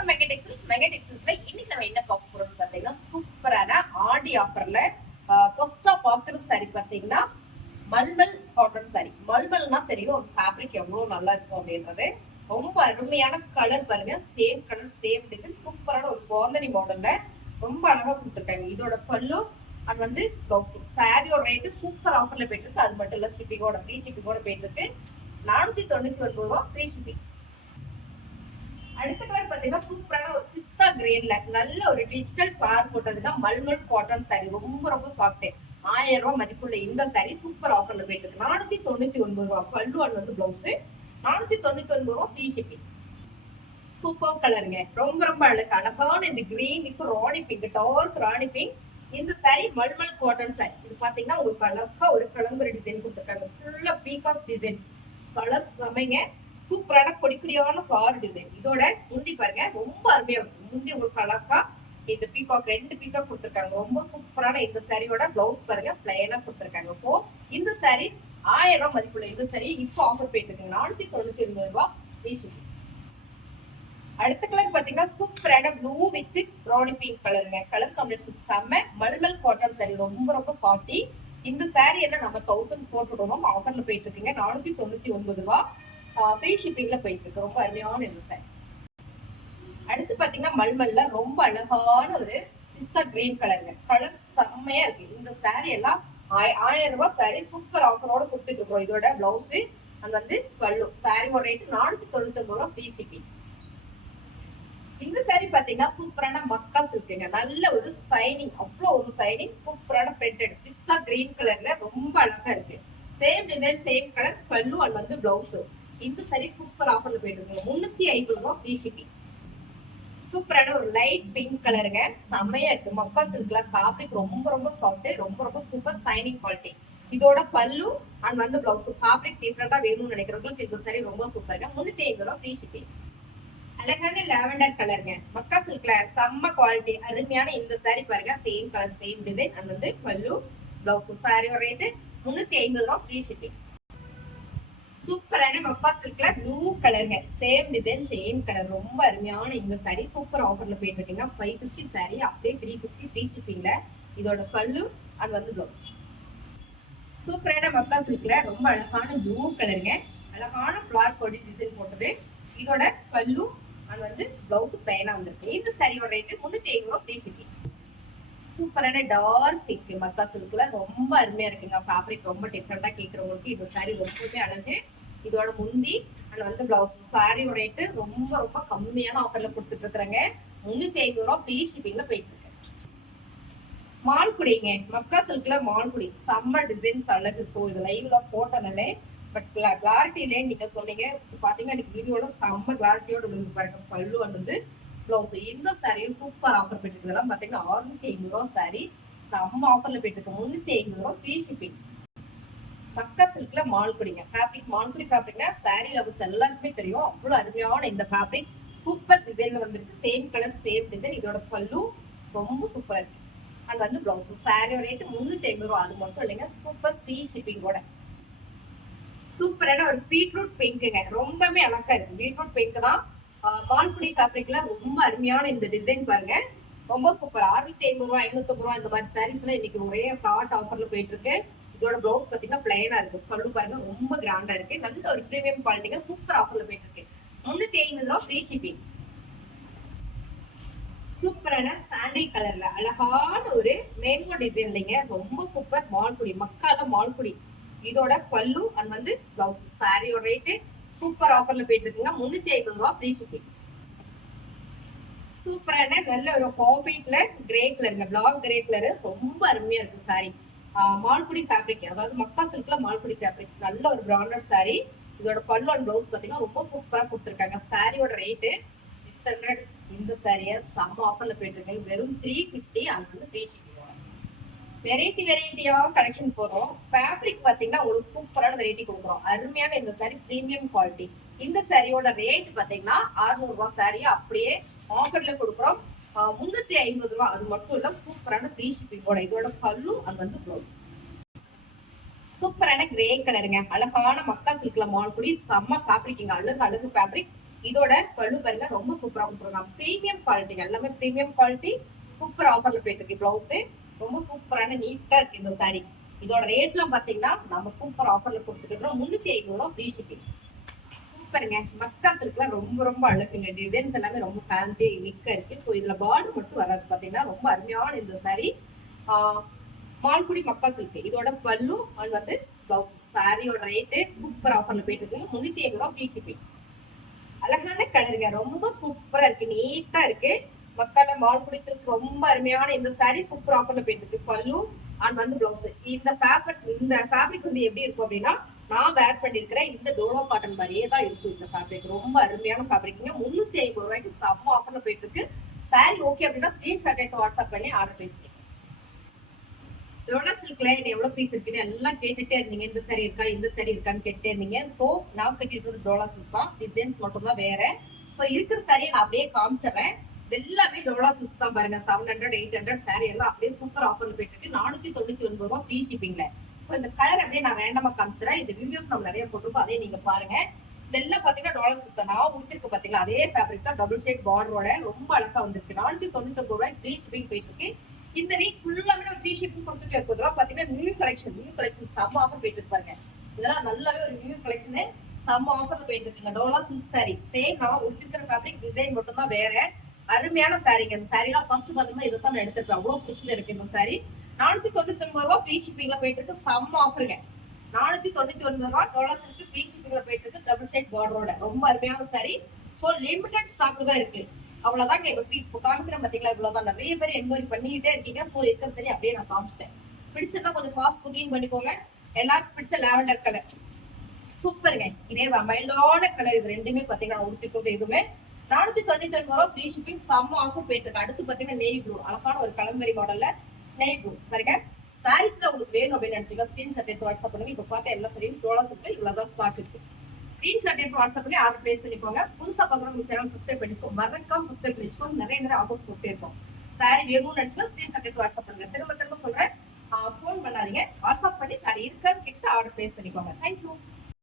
Welcome mega டெக்ஸ்டைல்ஸ்ல இன்னைக்கு நம்ம என்ன பார்க்க போறோம்னு பாத்தீங்கன்னா சூப்பரான ஆடி ஆஃபர்ல ஃபர்ஸ்டா பாக்குற சாரி பாத்தீங்கன்னா மல்மல் காட்டன் சாரி. மல்மல்னா தெரியும் ஒரு ஃபேப்ரிக் எவ்வளவு நல்லா இருக்கும் அப்படின்றது. ரொம்ப அருமையான கலர் பாருங்க, சேம் கலர் சேம் டிசைன், சூப்பரான ஒரு கோந்தனி மாடல்ல ரொம்ப அழகா கொடுத்துருக்காங்க. இதோட பல்லு அது வந்து பிளவுஸ். சாரியோட ரேட்டு சூப்பர் ஆஃபர்ல போயிட்டு இருக்கு. அது மட்டும் இல்ல ஷிப்பிங்கோட ஃப்ரீ ஷிப்பிங்கோட போயிட்டு இருக்கு. 499 ரூபா ஃப்ரீ ஷிப்பிங். அடுத்த கலர் பாத்தீங்கன்னா சூப்பரான ஒரு பிஸ்தா கிரீன்ல நல்ல ஒரு டிஜிட்டல் ஃபிளார் போட்டதுதான் மல்மல் காட்டன் சாரி. ரொம்ப ரொம்ப சாஃப்ட். 1000 ரூபாய் மதிப்புள்ள இந்த சாரி சூப்பர் ஆஃபர்ல போயிட்டு இருக்கு. 499 ரூபாய். பல்லு அண்ட் வந்து பிளவுஸ் 499 ரூபாய் ஃப்ரீ ஷிப்பிங். சூப்பர் கலருங்க, ரொம்ப ரொம்ப அழகு. அழகான இந்த green with rani pink, dark rani pink. இந்த சாரி மல்மல் காட்டன் சாரி. இது பாத்தீங்கன்னா உங்களுக்கு அழகா ஒரு கலங்குற டிசைன் கொடுத்துருக்காங்க. ஃபுல்லா பீகாக் டிசைன்ஸ். கலர் சமைங்க, சூப்பரான கொடிக்குடியான ஃபிளவர் டிசைன். இதோட முந்தி பாருங்க, ரொம்ப அருமையா இருக்கும். முந்தி உங்களுக்கு அழகா இந்த பீகாக் 2 பீகாக் கொடுத்துருக்காங்க. ரொம்ப சூப்பரான இந்த சாரியோட பிளவுஸ் பாருங்க, பிளைனா கொடுத்துருக்காங்க. ஸோ இந்த சாரி 1000 ரூபாய் மதிப்புள்ள இந்த சாரி இப்போ ஆஃபர் போயிட்டு இருக்கு. 499 ரூபாய் ஃப்ரீ ஷிப்பிங். அடுத்த கலர் பாத்தீங்கன்னா சூப்பரான ப்ளூ வித் ராணி பிங்க் கலருங்க. கலர் காம்பினேஷன் செம்ம. மல்மல் காட்டன் சாரி, ரொம்ப ரொம்ப சாஃப்டி. இந்த சாரி எல்லாம் நம்ம 1000 போட்டுடணும். ஆஃபர்ல போயிட்டு இருக்குங்க. 499 ரூபாய் ஃப்ரீ ஷிப்பிங்ல போயிட்டு இருக்கு. ரொம்ப அருமையான இந்த சாரி. அடுத்து பாத்தீங்கன்னா மல்மல்ல ரொம்ப அழகான ஒரு பிஸ்தா கிரீன் கலருங்க. கலர் செம்மையா இருக்கு. இந்த சாரி எல்லாம் 1000 ரூபாய் சாரி சூப்பர் ஆஃபரோட கொடுத்துட்டு இருக்கோம். இதோட பிளவுஸ் அது வந்து பல்லு. சாரியோட ரேட் 499 ரூபாய் ஃப்ரீ ஷிப்பிங். இந்த சாரி பாத்தீங்கன்னா சூப்பரான மக்கா சில்க்குங்க. நல்ல ஒரு சைனிங், அவ்வளவு ஒரு சைனிங், சூப்பரான பிரிண்டட் பிஸ்தா கிரீன் கலர்ல ரொம்ப அழகா இருக்கு. சேம் டிசைன் சேம் கலர், பல்லு அண்ட் வந்து பிளவுஸ். இந்த சாரி சூப்பர் ஆஃபர்ல போயிட்டு இருக்கு. 350 ரூபாய் ஃப்ரீ ஷிப்பிங். சூப்பரான ஒரு லைட் பிங்க் கலருங்க, செம்மையா இருக்கு. மக்கா சில்க்ல ஃபேப்ரிக் ரொம்ப ரொம்ப சாஃப்ட், ரொம்ப ரொம்ப சூப்பர் சைனிங் குவாலிட்டி. இதோட பல்லு அண்ட் வந்து பிளவுஸ். ஃபேப்ரிக் டிஃப்ரெண்டா வேணும்னு நினைக்கிறவங்களுக்கு இந்த சாரி ரொம்ப சூப்பருங்க. 350 ரூபாய் ஃப்ரீ ஷிப்பிங். அழகான லாவெண்டர் கலருங்க, மக்கா சில்க்ல செம்ம குவாலிட்டி, அருமையான இந்த சாரி பாருங்க. Same colour same design and வந்து பல்லு பிளவுஸ். சாரியோட ரேட்டு 350 ரூபாய் ஃப்ரீ ஷிப்பிங். சூப்பரான மக்கா சில்க்ல ப்ளூ கலருங்க, சேம் டிசைன் சேம் கலர், ரொம்ப அருமையான இந்த சாரி சூப்பர் ஆஃபர்ல போயிட்டு இருக்கீங்க. 550 சாரி அப்படியே 350 ஃப்ரீ ஷிப்பிங்ல. இதோட பல்லு அண்ட் வந்து பிளவுஸ். சூப்பரான மக்கா சில்க்ல ரொம்ப அழகான ப்ளூ கலருங்க, அழகான ஃபிளார் கொடி டிசைன் போட்டது. இதோட பல்லு அண்ட் வந்து பிளவுஸ் பிளைனா வந்திருக்கு. இந்த சாரியோட ரேட்டு 350 ரூபாய் ஃப்ரீ ஷிப்பிங். சூப்பரான டார்க் பிங்க் மக்கா சில்க்ல ரொம்ப அருமையா இருக்குங்க. ஃபேப்ரிக் ரொம்ப டிஃப்ரெண்டா கேட்கறவங்களுக்கு இந்த சாரி ரொம்பவே அழகு. இதோட முந்தி அண்ட் வந்து பிளவுஸ். சாரியோட ரேட்டு ரொம்ப ரொம்ப கம்மியான ஆஃபர்ல கொடுத்துட்டு இருக்கிறாங்க. 350 ரூபாய் ஃப்ரீ ஷிப்பிங்ல போயிட்டு இருக்கு. மால்குடிங்க, மக்கா சில்க்ல மால்குடி செம்ம டிசைன்ஸ் அழகு. ஸோ இது லைவ்ல போட்டனாலே பட் கிளாரிட்டிலே நீங்க சொன்னீங்க பாத்தீங்கன்னா எனக்கு வீடியோட செம்ம கிளாரிட்டியோட விழுந்து பாருங்க. பல்லு வந்து பிளவுஸ். இந்த சாரியும் சூப்பர் ஆஃபர் போயிட்டு இதெல்லாம் பாத்தீங்கன்னா 650 ரூபாய் சாரி செம்ம ஆஃபர்ல போயிட்டு இருக்கு. 350 ரூபாய் ஃப்ரீ ஷிப்பிங். மக்கா சில்க்ல மால்குடிங்க ஃபேப்ரிக். மால்குடி ஃபேப்ரிக்னா சாரி லவ்ஸ் எல்லாருக்குமே தெரியும். அவ்வளவு அருமையான இந்த ஃபேப்ரிக் சூப்பர் டிசைன்ல வந்திருக்கு. Same colour same design. இதோட பல்லு ரொம்ப சூப்பரா இருக்கு அண்ட் வந்து பிளவுஸ். சாரியோட ரேட்டு 350 ரூபாய். அது மட்டும் இல்லைங்க, சூப்பர் ஃப்ரீ ஷிப்பிங்கோட. சூப்பரான ஒரு பீட்ரூட் பிங்க்குங்க, ரொம்பவே அழகா இருக்கு. பீட்ரூட் பிங்க் தான். மால்குடி ஃபேப்ரிக்ல ரொம்ப அருமையான இந்த டிசைன் பாருங்க, ரொம்ப சூப்பர். 650 ரூபாய் 550 ரூபாய் இந்த மாதிரி சாரீஸ் எல்லாம் இன்னைக்கு ஒரே ஃபிளாட் ஆஃபர்ல போயிட்டு இருக்கு. இதோட பிளவுஸ் பாத்தீங்கன்னா பிளைனா இருக்கு. பல்லு பாருங்க ரொம்ப கிராண்டா இருக்கு. நல்ல ஒரு பிரீமியம் குவாலிட்டிங்க, சூப்பர் ஆஃபர்ல போயிட்டு இருக்கு. 350 ரூபாய் ஃப்ரீ ஷிப்பிங். சூப்பரான சாண்டில் கலர்ல அழகான ஒரு மேங்கோ டிசைன் இல்லைங்க, ரொம்ப சூப்பர். மால்குடி மக்கால மால்குடி. இதோட பல்லு அண்ட் வந்து பிளவுஸ். சாரியோட ரேட்டு சூப்பர் ஆஃபர்ல போயிட்டு இருக்குங்க. 350 ரூபாய் ஃப்ரீ ஷிப்பிங். சூப்பரான நல்ல ஒரு காஃபிட்ல கிரே கலருங்க, பிளாக் கிரே கலர், ரொம்ப அருமையா இருக்கு சாரி. மால்குடி ஃபேப்ரிக், அதாவது மக்கா சில்க்ல மால்குடி ஃபேப்ரிக், நல்ல ஒரு பிராண்டட் சாரி. இதோட பல்லு அண்ட் பிளவுஸ் பாத்தீங்கன்னா ரொம்ப சூப்பரா கொடுத்துருக்காங்க. சாரியோட ரேட்டு 600. இந்த சாரியை செம்ம ஆஃபர்ல போயிட்டு இருக்கு. வெறும் 350 அண்ட் வந்து ஃப்ரீ ஷிப்பிங். வெரைட்டியா கலெக்ஷன் போடுறோம். ஃபேப்ரிக் பாத்தீங்கன்னா உங்களுக்கு சூப்பரான வெரைட்டி கொடுக்குறோம். அருமையான இந்த சாரி பிரீமியம் குவாலிட்டி. இந்த சாரியோட ரேட் பாத்தீங்கன்னா 600 ரூபாய் சாரியை அப்படியே ஆஃபர்ல கொடுக்குறோம். 350 ரூபாய். அது மட்டும் இல்ல, சூப்பரான ஃப்ரீ ஷிப்பிங்கோட. இதோட பல்லு அது வந்து பிளவுஸ். சூப்பரான கிரே கலருங்க, அழகான மக்கா சில்க்ல மால்குடி செம்ம ஃபேப்ரிக். அழகு அழகு ஃபேப்ரிக், இதோட பல்லு பாருங்க ரொம்ப சூப்பரா கொடுத்துருக்காங்க. பிரீமியம் குவாலிட்டி, எல்லாமே பிரீமியம் குவாலிட்டி. சூப்பர் ஆஃபர்ல போயிட்டு இருக்கு. பிளவுஸ் ரொம்ப சூப்பரான நீட்டா இருக்கு இந்த சாரி. இதோட ரேட்லாம் பாத்தீங்கன்னா நம்ம சூப்பர் ஆஃபர்ல கொடுத்துருக்கோம். 350 ரூபா ஃப்ரீ ஷிப்பிங். சூப்பருங்க. மக்கா சில்க்லாம் ரொம்ப ரொம்ப அழகுங்க. டிசைன்ஸ் எல்லாமே ரொம்ப ஃபேன்சியா யூனிக்கா இருக்கு. ஸோ இதுல பார்டர் மட்டும் வராது பாத்தீங்கன்னா ரொம்ப அருமையான இந்த சாரி. மால்குடி மக்கா சில்க். இதோட பல்லு அண்ட் வந்து பிளவுஸ். சாரியோட ரேட்டு சூப்பர் ஆஃபர்ல போயிட்டு இருக்கு. 350 ரூபா ஃப்ரீ ஷிப்பிங். அழகான கலருங்க, ரொம்ப சூப்பரா இருக்கு, நீட்டா இருக்கு. மக்கான மால்குடி சில்க் ரொம்ப அருமையான இந்த சாரி சூப்பர் ஆஃபர்ல போயிட்டு இருக்கு. பல்லு அண்ட் வந்து பிளவுஸ். இந்த ஃபேப்ரிக் வந்து எப்படி இருக்கும் அப்படின்னா, நான் வேர் பண்ணிருக்கிறேன் இந்த டோலோ காட்டன் மாதிரியே தான் இருக்கும். இந்த ஃபேப்ரிக் ரொம்ப அருமையான ஃபேப்ரிக்ங்க. 350 ரூபாய்க்கு செம்ம ஆஃபர்ல போயிட்டு இருக்கு. சாரி ஓகே அப்படின்னா ஸ்கிரீன்ஷாட் எடுத்து வாட்ஸ்அப் பண்ணி ஆர்டர் பிளேஸ் பண்ணி. லோனா சில்க்ல எவ்வளவு பீஸ் இருக்குன்னு எல்லாம் கேட்டுட்டே இருந்தீங்க. இந்த சாரி இருக்கா, இந்த சாரி இருக்கான்னு கேட்டுட்டே இருந்தீங்க. சோ நான் கட்டிருக்கிறது டோலா சில்க் தான். டிசைன்ஸ் மட்டும் தான் வேற. சோ இருக்கிற சாரியை நான் அப்படியே காமிச்சிடறேன். எல்லாமே டோலா சில்க் தான் பாருங்க. 700 800 சாரி எல்லாம் அப்படியே சூப்பர் ஆஃபர்ல போயிட்டு இருக்கு. 499 ரூபாய் ஃப்ரீ ஷிப்பிங்ல. சோ இந்த கலர் அப்படியே நான் ரேண்டமா காமிச்சிடறேன். இந்த வீடியோஸ் நம்ம நிறைய போட்டிருக்கோம், அதே நீங்க பாருங்க. இதெல்லாம் பாத்தீங்கன்னா டோலா சில்க் தான். நான் உடுத்திருக்கு பாத்தீங்களா, அதே ஃபேப்ரிக் தான். டபுள் ஷேட் பார்டரோட ரொம்ப அழகா வந்திருக்கு. 499 ரூபாய் ஃப்ரீ ஷிப்பிங் போயிட்டு இருக்கு. இந்த வீக் ஃபுல்லாமே நம்ம ஃப்ரீ ஷிப்பிங் கொடுத்துட்டு இருக்கிறோம். பாத்தீங்கன்னா நியூ கலெக்ஷன் செம்ம ஆஃபர் போயிட்டு இருப்பாங்க. இதெல்லாம் நல்லாவே ஒரு நியூ கலெக்ஷனு செம்ம ஆஃபர்ல போயிட்டு இருக்குங்க. டோலா சில்க் சாரி சேம் நான் உடுத்திருக்கிற ஃபேப்ரிக், டிசைன் மட்டும் தான் வேற. அருமையான சாரிங்க. இந்த சாரிலாம் ஃபர்ஸ்ட் பாத்தீங்கன்னா இதை தான் நான் எடுத்துருக்கேன். அவ்வளவு பிடிச்சிட்டு இருக்கு இந்த சாரி. 499 ரூபாய் ஃப்ரீ ஷிப்பிங்ல போயிட்டு இருக்கு. செம்ம ஆஃபருங்க. 499 ரூபாய் டோலா சில்க் ஃப்ரீ ஷிப்பிங்ல போயிட்டு இருக்கு. டபுள் சைட் பார்டரோட ரொம்ப அருமையான சாரி. ஸோ லிமிடெட் ஸ்டாக் தான் இருக்கு. அவ்வளவுதாங்க. இப்ப பீஸ் காமிக்கிறேன் பாத்தீங்களா, இவ்வளவுதான். நிறைய பேர் என்கொயரி பண்ணிட்டே இருக்கீங்க. ஸோ இருக்கிற சரி அப்படியே நான் காமிச்சிட்டேன். பிடிச்சதா கொஞ்சம் ஃபாஸ்ட் குக்கிங் பண்ணிக்கோங்க. எல்லாருக்கும் பிடிச்ச லாவெண்டர் கலர் சூப்பருங்க. இதேதான் மைல்டான கலர். இது ரெண்டுமே பாத்தீங்கன்னா உடுத்திக்கிறது எதுவுமே 499 ரூபாய் ஃப்ரீ ஷிப்பிங் செம்ம ஆஃபர் போயிட்டு இருக்கு. அடுத்து பாத்தீங்கன்னா நேவி ப்ளூ, அழகான ஒரு கலங்கரி மாடல்ல நேவி ப்ளூ பாருங்க. சாரீஸ்ல உங்களுக்கு வேணும் அப்படின்னு நினைச்சீங்க ஸ்கிரீன்ஷாட் எடுத்து வாட்ஸ்அப் பண்ணுங்க. இப்ப பார்த்தா எல்லா சரியும் டோலா சில்க்ல இவ்வளவுதான் ஸ்டாக் இருக்கு. ஸ்கிரீன்ஷாட் எடுத்து வாட்ஸ்அப் பண்ணி ஆர்டர் பிளேஸ் பண்ணிக்கோங்க. புதுசா பாக்குறவங்க சேனல் சப்ஸ்கிரைப் பண்ணிக்கோங்க. மறக்காம சப்ஸ்கிரைப் பண்ணிக்கோங்க. நிறைய ஆஃபர்ஸ் போட்டே இருக்கும். சாரி வேணும்னு நினைச்சா ஸ்கிரீன்ஷாட் எடுத்து வாட்ஸ்அப் பண்ணுங்க. திரும்ப திரும்ப சொல்றேன், ஃபோன் பண்ணாதீங்க. வாட்ஸ்அப் பண்ணி சாரி இருக்கான்னு கேட்டு ஆர்டர் பிளேஸ் பண்ணிக்கோங்க. தேங்க்யூ.